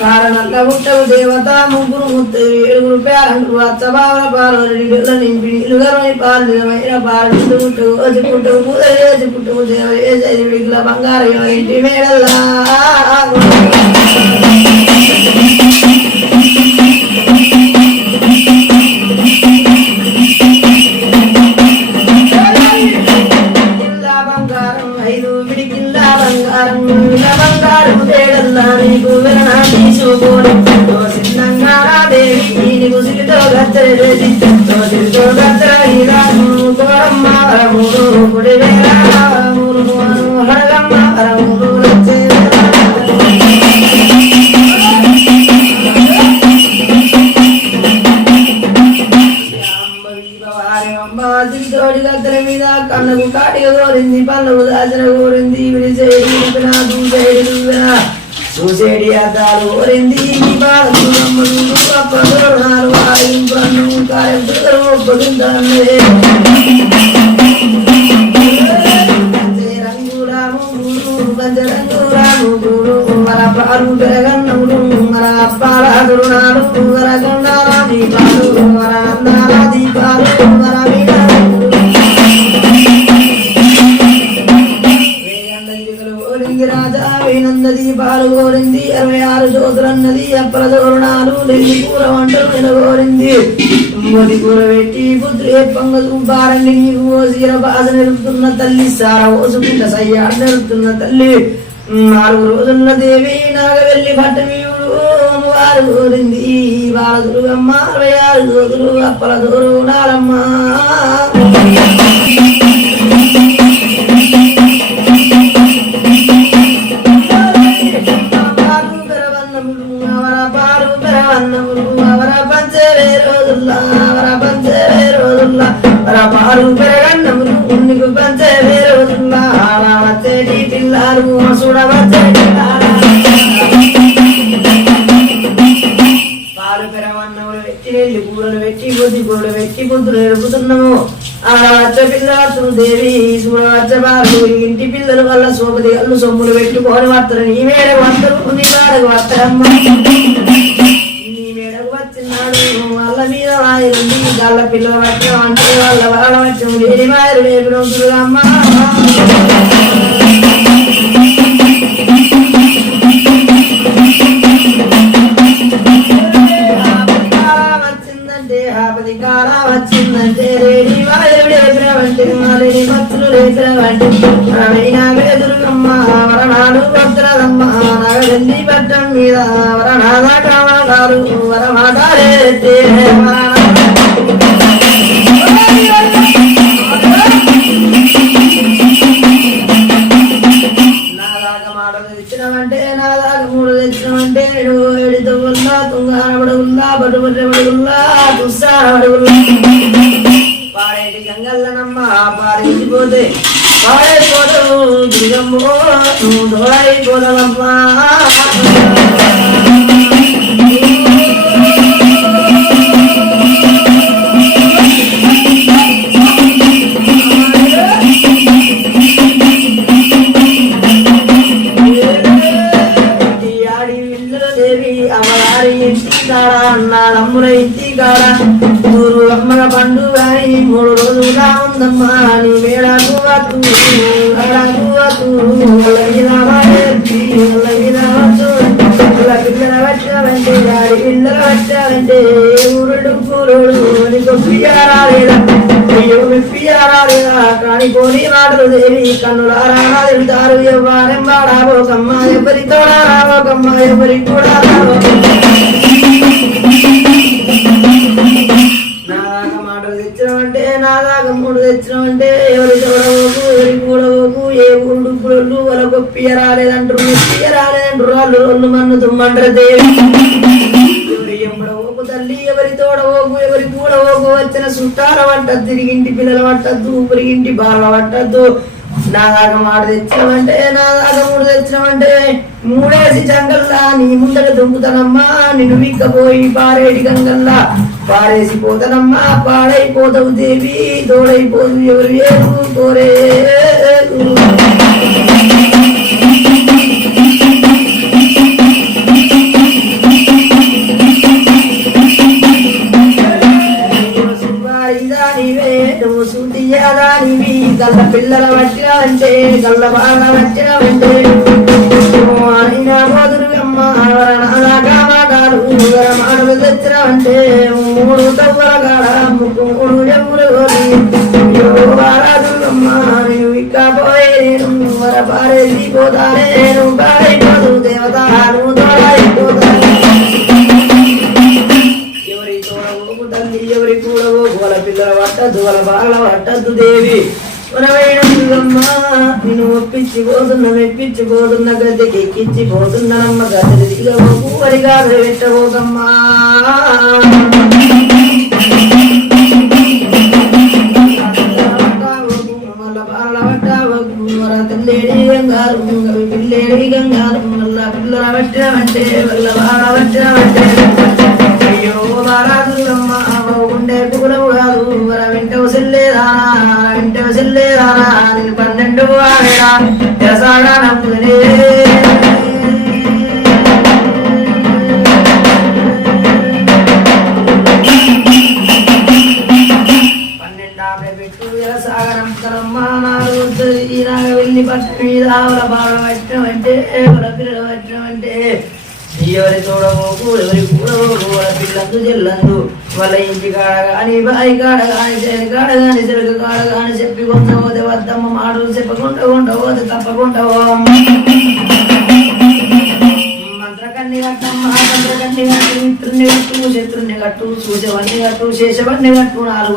కారణంగా పుట్టవు దేవత ముగ్గురు ఏడుగురు పేరంటు అచ్చబాల పాలు పిల్ల నింపి నీళ్ళుగరని పాలు నిజమైన పాలు పుట్టవు వచ్చి పుట్టవు పూజలు చేసి పుట్టవు దేవ విడిగిల బంగారు ఇంటి మేడల్లా బంగారం 5 విడికిల్ల బంగారం బంగారం తేడల్లా నీకు విరణ తీసుకోని దేవి నీకు సిరితో గచ్చరేసి సిరితో గచ్చరము కోరమ్మ వరముడు గుడి వేరముడు హరగమ్మ వరముడు తోడి గద్దల మీద కళ్ళకు కాటిగా కోరింది పళ్ళకు దాచిన కోరింది విడిసేడి దూసేడి చూసేడి అద్దాలు కోరింది బాలమ్మలు అప్పనాలు వారింపన్ను కార్యం ఒప్పగిందే రంగురాము పంచరంగురాము మన పాలు పెరగన్నముడు మన అప్పాల దురుణాలు మన గండాల దీపాలు మన నందాల దీపాలు మన రాజా వేనంద దీపాలు కోరింది 66 జ్యోతులన్నది అప్పల దోరణాలు నెల్లి కూర వంటలు నిలగోరింది మొది కూర పెట్టి పుత్రే పంగ చూపారండి నీకు ఓసీర బాధ నిలుపుతున్న తల్లి సార ఓసుకుంట సయ్యాడు నిలుపుతున్న తల్లి 4 రోజున్న దేవి నాగవెల్లి భట్టమీయుడు వారు కోరింది బాల దుర్గమ్మ 66 జ్యోతులు అప్పల దోరణాలమ్మ పాలు పెరగన్నములు ఉన్నికు పంచే రోజుల్లా వచ్చేటి పిల్లారు చూడవచ్చేటి పాలు పెరగన్నములు పెట్టి వెళ్ళి కూరలు పెట్టి బుద్ధి కూరలు పెట్టి బుద్ధులు ఎరుపుతున్నాము ఆడ వచ్చ పిల్లలు దేవి చూడవచ్చ బాలు ఇంటి పిల్లల వల్ల సోపది అల్లు సొమ్ములు పెట్టుకొని వస్తారు నీ మేడకు వస్తారు నీ వాడకు వస్తారమ్మ వాళ్ళ మీద వాయింది గల్ల పిల్లల పట్టం అంటే వాళ్ళ వాళ్ళ పట్టం లేని వారు లేని రోజులుగా అమ్మ వచ్చిందంటే ఆపది కాలం వచ్చిందంటే రేడి వాయుడు లేపినవంటి మాలేని భక్తులు లేపినవంటి దుర్గమ్మ వరణాలు భద్రదమ్మ నగదల్లి పట్టం మీద వరణాల కావాలు వరమాటాలే నాదాక మాటలు తెచ్చినవంటే నాదాక 3 తెచ్చినవంటే 7 తొవ్వుల్లా తుంగారబడుల్లా బటుబట్టబడుల్లా తుస్సారబడుల్లా పాడేటి గంగల్లనమ్మ పాడేసిపోతే పాడైపోతావు దుర్గమ్మో దోడైపోతావమ్మా అమ్ముల ఇంటి కాడ ఊరు అమ్మల పండు గాని 3 రోజులుగా ఉందమ్మా నీ మేడకు వత్తు పిల్లల వచ్చావంటే గాడి పిల్లల వచ్చావంటే ఊరుడు కూరుడు కొప్పియారాలేదా అయ్యో మెప్పియారాలేదా కానిపోని మాటలు దేవి కన్నులారా తింటారు ఎవ్వారెం వాడాబోకమ్మ ఎవరి తోడా రాబోకమ్మ ఎవరి కూడా నాదాక మాటలు తెచ్చినామంటే నాదాక 3 తెచ్చినామంటే ఎవరి చూడవోకు ఎవరి కూడవోకు ఏ ఊరుడు పురుళ్ళు వాళ్ళ గొప్పియ రాలేదంటారు మెప్పియ రాలేదంటారు వాళ్ళు 2 మన్ను తుమ్మంటారు దేవి ఎవరి ఎంబడవోకు తల్లి ఎవరి తోడవోకు ఎవరి కూడవోకు వచ్చిన చుట్టాల పట్టద్దు తిరిగింటి పిల్లల పట్టద్దు ఊపిరిగింటి బాల పట్టద్దు నాదాక మాట తెచ్చినామంటే నాదాక 3 తెచ్చినామంటే 3 వేసి జంగల్లా నీ ముందర దుంకుతానమ్మా నిన్ను విక్కపోయి పారేటి గంగల్లా పారేసిపోతానమ్మా పాడైపోతావు దేవి తోడైపోదు ఎవరు వేరు కోరే పిల్లల వచ్చినావంటే కళ్ళ బాగా వచ్చినావంటే బోధురుగమ్మ నాదాకామాటాలు మాటలు తెచ్చినావంటే మూడు తవ్వల కాడ మూడు చెవులు వారాదురుగమ్మ నువ్వు ఇక్క పోయే నేను వర పారేసి పోతానే నువ్వు పారైపోదు దేవత నువ్వు తోడైపోతాను ఎవరి తోడవోకు తల్లి ఎవరి కూడవోకు వాళ్ళ పిల్లల పట్టద్దు వాళ్ళ బాగా పట్టద్దు దేవి మనమైనమ్మా నేను ఒప్పించిపోతున్నా మెప్పించిపోతున్న గద్దెకి ఎక్కించిపోతున్నానమ్మ గద్దెలు దిగబోకు వరిగా పెట్టబోకమ్మా మళ్ళా బాల పట్టాబోకు వర తెల్లేడి గంగారు పిల్లేడి గంగారు మళ్ళా పిల్లల పట్టినామంటే వాళ్ళ బాల పట్టినామంటే అయ్యో బారాదురమ్మ ఉండే కులవు కాదు వర వెంట వసల్లేదానా నేను 12 ఆడేడా తెరసాగా నమ్ముదనే పెట్టు ఎరసాగనమ్మా నాలుగు ఈనాగ వెళ్ళి పట్టు మీద బాగా పట్టినమంటే వాళ్ళ పిల్లలు పట్టినమంటే ఎవరి తోడవోకు ఎవరి కూడవోకు వాళ్ళ పిల్లందు చెల్లందు వాళ్ళ ఇంటి కాడ కాని బాయి కాడ కాని చేని కాడ కాని చెరుకు కాడ కాని చెప్పి కొంత పోతే వద్దమ్మ మాటలు చెప్పకుండా పోతే తప్పకుండా మంత్రకన్ని కట్టమ్మ మంత్రకన్ని కట్టు మిత్రుని కట్టు శత్రుని కట్టు చూసేవన్నీ కట్టు శేషవన్నీ కట్టు 4